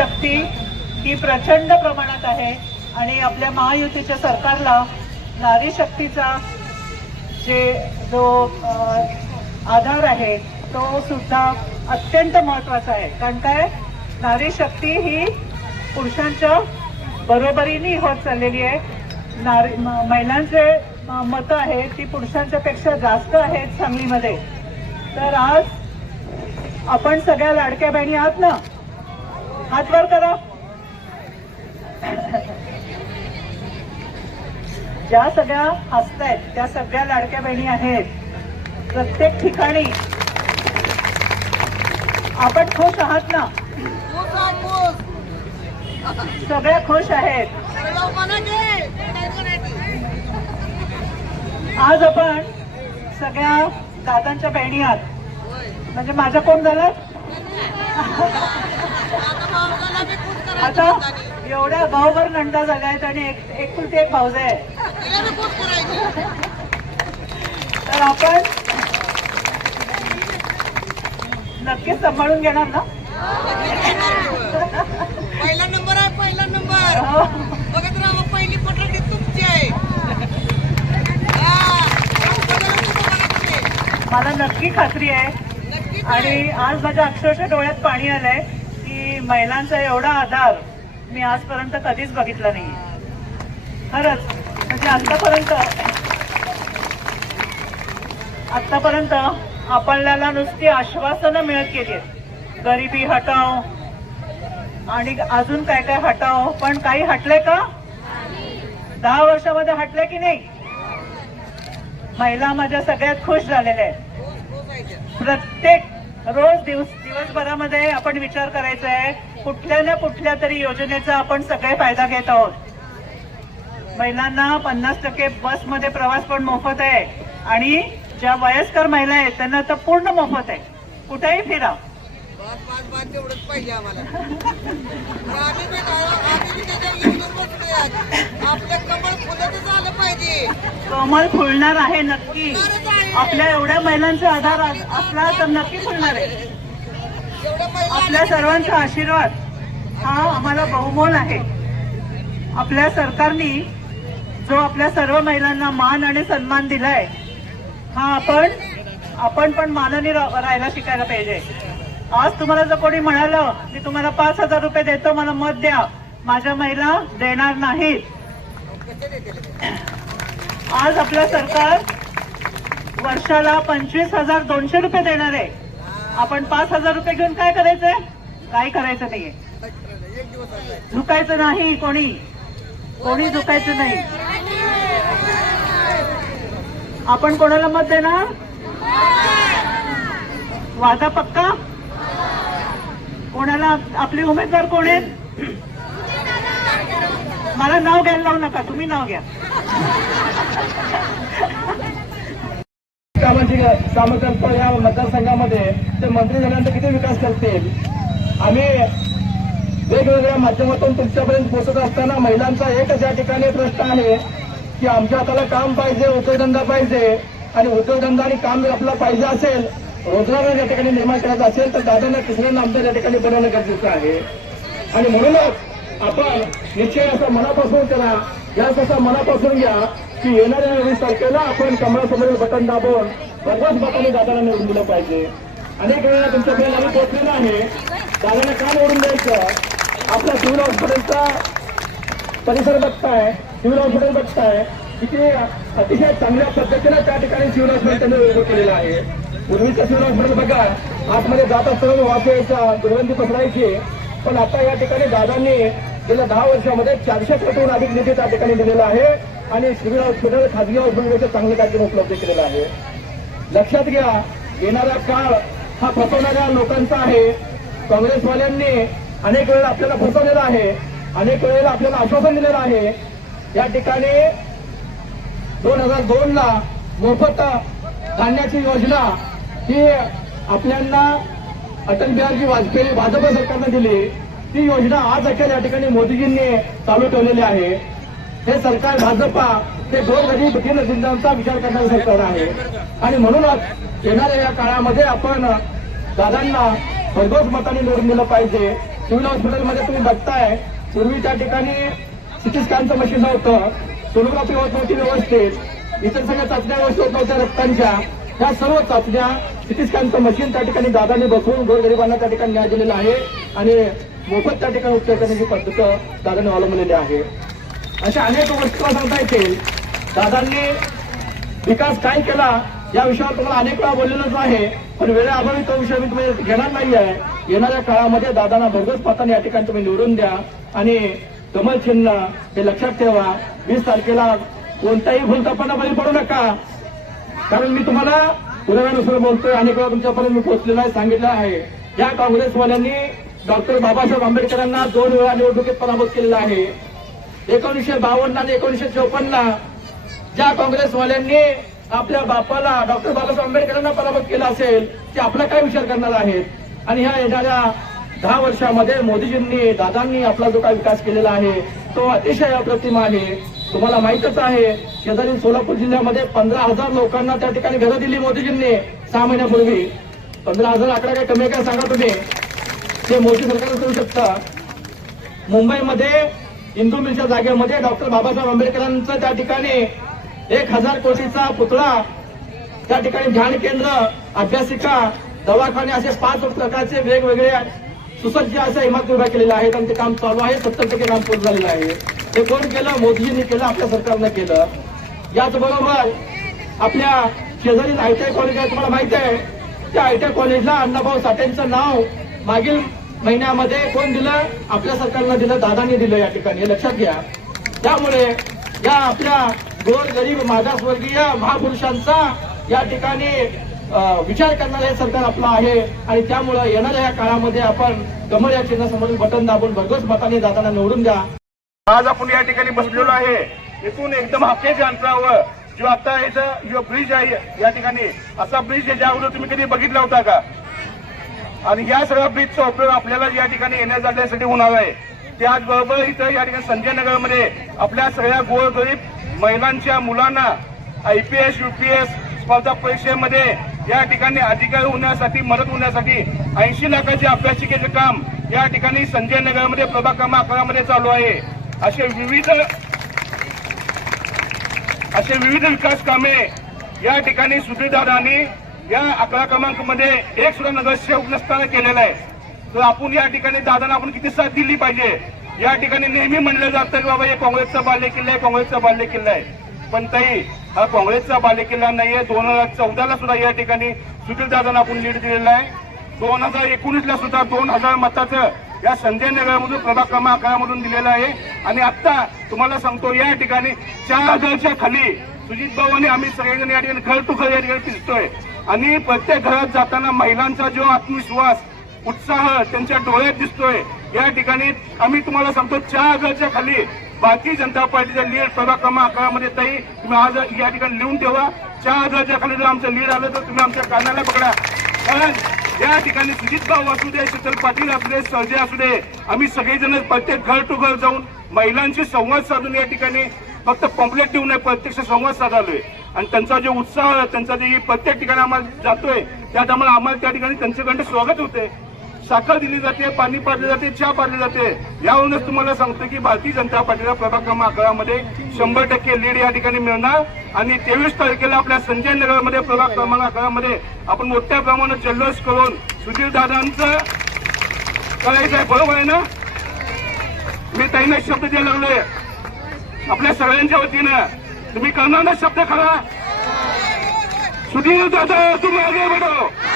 शक्ती ही प्रचंड प्रमाणात आहे आणि आपल्या महायुतीच्या सरकारला नारी शक्तीचा जे जो आधार आहे तो सुद्धा अत्यंत महत्त्वाचा आहे. कारण काय? नारी शक्ती ही पुरुषांच्या बरोबरीने होत चाललेली आहे. नारी म- महिलांचे मतं आहेत ती पुरुषांच्या पेक्षा जास्त आहेत सांगलीमध्ये. तर आज आपण सगळ्या लाडक्या बहिणी आहात ना? हात वर करा. ज्या सगळ्या हसतायत त्या सगळ्या लाडक्या बहिणी आहेत प्रत्येक ठिकाणी आपण खुश आहात ना? सगळ्या खुश आहेत. आज आपण सगळ्या दादांच्या बहिणी आहात. म्हणजे माझ्या कोण झालं? आता एवढ्या भाऊभर नंदा झाल्या आहेत आणि एक एक कुलती एक भाऊज आहे तर आपण नक्कीच सांभाळून घेणार ना पहिला नंबर आहे पहिला नंबर हो. बघत राहा पहिली पटडी तुमची आहे. मला नक्की खात्री आहे. आणि आज माझ्या अक्षरशः डोळ्यात पाणी आलंय महिलांचा एवढा आधार मी आजपर्यंत कधीच बघितला नाही. खरंच म्हणजे आतापर्यंत आतापर्यंत आपल्याला नुसती आश्वासनं मिळत गेली आहेत. गरिबी हटाव आणि अजून काय काय हटाव पण काही हटलंय का? दहा वर्षामध्ये हटले की नाही? महिला माझ्या सगळ्यात खुश झालेल्या आहेत. प्रत्येक रोज दिवस दिवसभरामध्ये आपण विचार करायचा आहे कुठल्या ना कुठल्या तरी योजनेचा आपण सगळे फायदा घेत आहोत. महिलांना पन्नास टक्के बसमध्ये प्रवास पण मोफत आहे. आणि ज्या वयस्कर महिला आहेत त्यांना तर पूर्ण मोफत आहे. कुठेही फिरा. बस पाहिजे आम्हाला. कमल फुलणार आहे नक्की. आपल्या एवढ्या महिलांचा आधार असला तर नक्की फुलणार आहे. आपल्या सर्वांचा आशीर्वाद हा आम्हाला बहुमोल आहे. आपल्या सरकारने जो आपल्या सर्व महिलांना मान आणि सन्मान दिलाय हा आपण आपण पण मानाने रा- राहायला शिकायला पाहिजे. आज तुम्हाला जर कोणी म्हणालं मी तुम्हाला पाच हजार रुपये देतो मला मत द्या. माझ्या महिला देणार नाहीत. आज आपलं सरकार वर्षाला पंचवीस हजार दोनशे रुपये देणार आहे. आपण पाच हजार रुपये घेऊन काय करायचंय? काय करायचं नाहीये. आहे झुकायचं नाही कोणी. कोणी झुकायचं नाही. आपण कोणाला मत देणार? वादा पक्का? कोणाला आपले उमेदवार कोण आहेत? मला नाव घ्यायला लावू नका. तुम्ही नाव घ्या. कामाची सामर्थ्य या मतदारसंघामध्ये ते मंत्री झाल्यानंतर किती विकास करतील? आम्ही वेगवेगळ्या माध्यमातून तुमच्यापर्यंत पोहोचत असताना महिलांचा एकच या ठिकाणी प्रश्न आहे की आमच्या हाताला काम पाहिजे उद्योगधंदा पाहिजे. आणि उद्योगधंदा आणि काम जर आपला पाहिजे असेल रोजगार या ठिकाणी निर्माण करायचा असेल तर दादांना तिसऱ्यांना आमदार या ठिकाणी बनवणं गरजेचं आहे. आणि म्हणूनच आपण निश्चय असा मनापासून करा यास असा मनापासून घ्या की येणाऱ्या वीस तारखेला आपण कमळासमोरील बटन दाबून भरघोस मताने दादाला निवडून दिलं पाहिजे. अनेक वेळा तुमच्याकडे आम्ही पोहोचलेलं आहे. दादाला का निवडून द्यायचं? आपला सिव्हिल हॉस्पिटलचा परिसर बघताय सिव्हिल हॉस्पिटल बघताय. किती अतिशय चांगल्या पद्धतीने त्या ठिकाणी सिव्हिल हॉस्पिटल त्यांनी उभं केलेलं आहे. पूर्वीचं सिव्हिल हॉस्पिटल बघा आतमध्ये जात असताना वाफ यायचा दुर्गंधी पसरायची. पण आता या ठिकाणी दादांनी गेल्या दहा वर्षामध्ये चारशे कोटीहून अधिक निधी त्या ठिकाणी दिलेला आहे. आणि सिव्हिल हॉस्पिटल खाजगी हॉस्पिटलपेक्षा चांगलं कार्यक्रम उपलब्ध केलेला आहे. लक्षात घ्या येणारा काळ हा फसवणाऱ्या लोकांचा आहे. काँग्रेसवाल्यांनी अनेक वेळेला आपल्याला फसवलेला आहे. अनेक वेळेला आपल्याला आश्वासन दिलेलं आहे. या ठिकाणी दोन हजार दोन ला मोफत धान्याची योजना ही आपल्याला अटल बिहारजी वाजपेयी भाजप सरकारनं दिली. ती योजना आज अखेर या ठिकाणी मोदीजींनी चालू ठेवलेली आहे. हे सरकार भाजपा हे गोरगरीब दीनदलितांचा विचार करणारं सरकार आहे. आणि म्हणूनच येणाऱ्या या काळामध्ये आपण दादांना भरघोस मताने निवडून दिलं पाहिजे. सिव्हिल हॉस्पिटलमध्ये तुम्ही बघताय पूर्वी त्या ठिकाणी सिटी स्कॅनचं मशीन नव्हतं. सोनोग्राफी होत नव्हती व्यवस्थित. इतर सगळ्या चाचण्या व्यवस्थित होत नव्हत्या रक्तांच्या. ह्या सर्व चाचण्या सिटी स्कॅनचं मशीन त्या ठिकाणी दादाने बसवून गोरगरिबांना त्या ठिकाणी न्याय दिलेला आहे. आणि मोफत त्या ठिकाणी उपचार करण्याची पद्धत दादाने अवलंबलेली आहे. अशा अनेक गोष्टी मला सांगता येतील. दादांनी विकास काय केला या विषयावर तुम्हाला अनेक वेळा बोललेलंच आहे पण वेळेअभावी तो विषय मी तुम्ही घेणार नाही आहे येणाऱ्या काळामध्ये दादांना भरघोस मताने या ठिकाणी तुम्ही निवडून द्या. आणि कमल चिन्ह हे लक्षात ठेवा. वीस तारखेला कोणताही भूलथापांना बळी पडू नका. कारण मी तुम्हाला उदाहरणानुसार बोलतोय. अनेक वेळा तुमच्यापर्यंत मी पोहोचलेला आहे सांगितलं आहे. या काँग्रेसवाल्यांनी डॉक्टर बाबासाहेब आंबेडकरांना दोन वेळा निवडणुकीत पराभूत केलेला आहे. एकोणीसशे बावन्न आणि एकोणीसशे चौपन्नला ज्या काँग्रेसवाल्यांनी आपल्या बापाला डॉक्टर बाबासाहेब आंबेडकरांना पराभूत केला असेल ते आपला काय विचार करणार आहेत? आणि ह्या येणाऱ्या दहा वर्षामध्ये मोदीजींनी दादांनी आपला जो काय विकास केलेला आहे तो अतिशय अप्रतिम आहे. तुम्हाला माहितच आहे शेजारी सोलापूर जिल्ह्यामध्ये पंधरा हजार लोकांना त्या ठिकाणी घरं दिली मोदीजींनी सहा महिन्यापूर्वी. पंधरा हजार आकडा काय कमी काय सांगा तुम्ही? ते मोदी सरकार करू शकता. मुंबईमध्ये हिंदू जागेमध्ये डॉक्टर बाबासाहेब आंबेडकरांचं त्या ठिकाणी एक हजार कोटीचा पुतळा त्या ठिकाणी ध्यान केंद्र अभ्यासिका दवाखाने असे पाच प्रकारचे वेगवेगळे सुसज्ज अशा इमारती उभ्या केलेल्या आहेत आणि ते काम चालू आहे. सत्तर टक्के काम पूर्ण झालेलं आहे. ते कोण केलं? मोदीजींनी केलं आपल्या सरकारनं केलं. याचबरोबर आपल्या शेजारी आयटीआय कॉलेज आहे तुम्हाला माहिती आहे. त्या आयटीआय कॉलेजला अण्णाभाऊ साठेंचं नाव मागील महिन्यामध्ये कोण दिलं? आपल्या सरकारनं दिलं दादांनी दिलं या ठिकाणी लक्षात घ्या. त्यामुळे या आपल्या गोर गरीब मागासवर्गीय महापुरुषांचा या ठिकाणी विचार करणारे हे सरकार आपलं आहे. आणि त्यामुळं येणाऱ्या या काळामध्ये आपण कमळ या चिन्हासमोरील बटन दाबून भरघोस मताने दादांना निवडून द्या. आज आपण या ठिकाणी बसलेलो आहे. इथून एकदम हाकेच्या अंतरावर जो आता याचा जो ब्रिज आहे या ठिकाणी असा ब्रिज याच्या अगोदर तुम्ही कधी बघितला होता का? आणि या सगळ्या ब्रिजचा उपयोग आपल्याला या ठिकाणी येण्या जाण्यासाठी होणार आहे. त्याचबरोबर इथं या ठिकाणी संजय नगरमध्ये आपल्या सगळ्या गोरगरीब महिलांच्या मुलांना आयपीएस युपीएस स्पर्धा परीक्षेमध्ये या ठिकाणी अधिकारी होण्यासाठी मदत होण्यासाठी ऐंशी लाखाचे अभ्यासिकेचे काम या ठिकाणी संजय नगरमध्ये प्रभाग क्रमांक अकरामध्ये चालू आहे. असे विविध असे विविध विकास कामे या ठिकाणी सुधीरदादांनी या अकरा क्रमांकमध्ये एक सुद्धा नगरसेवक नसताना केलेला आहे. तर आपण या ठिकाणी दादांना आपण किती साथ दिली पाहिजे? या ठिकाणी नेहमी म्हणलं जातं की बाबा हे काँग्रेसचा बाल्य किल्ला आहे काँग्रेसचा बाल्य किल्ला आहे. पण ताई हा काँग्रेसचा बाल्य किल्ला नाहीये. दोन हजार चौदाला सुद्धा या ठिकाणी सुधीर दादांना आपण लीड दिलेला आहे. दोन हजार एकोणीसला सुद्धा दोन हजार मताचं या संजय नगरमधून प्रभाग क्रमांक अकरामधून दिलेलं आहे. आणि आता तुम्हाला सांगतो या ठिकाणी चार हजारच्या खाली सुजित भाऊ आणि आम्ही सगळेजण या ठिकाणी घर टू घर या ठिकाणी पिसतोय. आणि प्रत्येक घरात जाताना महिलांचा जो आत्मविश्वास उत्साह त्यांच्या डोळ्यात दिसतोय या ठिकाणी आम्ही तुम्हाला सांगतो चार हजारच्या खाली भारतीय जनता पार्टीचा लीड प्रभाग क्रमांक अकरामध्ये ताई तुम्ही आज या ठिकाणी लिहून ठेवा. चार हजारच्या खाली जर आमचं लीड आलं तर तुम्ही आमच्या कानाला पकडा. कारण या ठिकाणी सुजित भाऊ असू दे शीतल पाटील असू दे सर्जे असू दे आम्ही सगळेजण प्रत्येक घर टू घर जाऊन महिलांशी संवाद साधून या ठिकाणी फक्त पॉम्पलेट देऊन नाही प्रत्यक्ष संवाद साधालोय. आणि त्यांचा जो उत्साह त्यांचा जे प्रत्येक ठिकाणी आम्हाला जातोय त्यात आम्हाला आम्हाला त्या ठिकाणी त्यांच्याकडे स्वागत होते साखर दिली जाते पाणी पाडले जाते चहा पाडले जाते. यावरूनच तुम्हाला सांगतो की भारतीय जनता पार्टीला प्रभाग क्रमांक अकरामध्ये शंभर टक्के लीड या ठिकाणी मिळणार. आणि तेवीस तारखेला आपल्या संजय नगरमध्ये प्रभाग क्रमांक अकरामध्ये आपण मोठ्या प्रमाणात जल्लोष करून सुधीर दादांचं करायचं आहे बरोबर आहे ना? मी ताईंना शब्द द्यायला लागलोय. आपल्या सगळ्यांच्या वतीनं. तुम्ही करणार ना शब्द खरा. सुधीर दादा तुम्ही आगे बढो.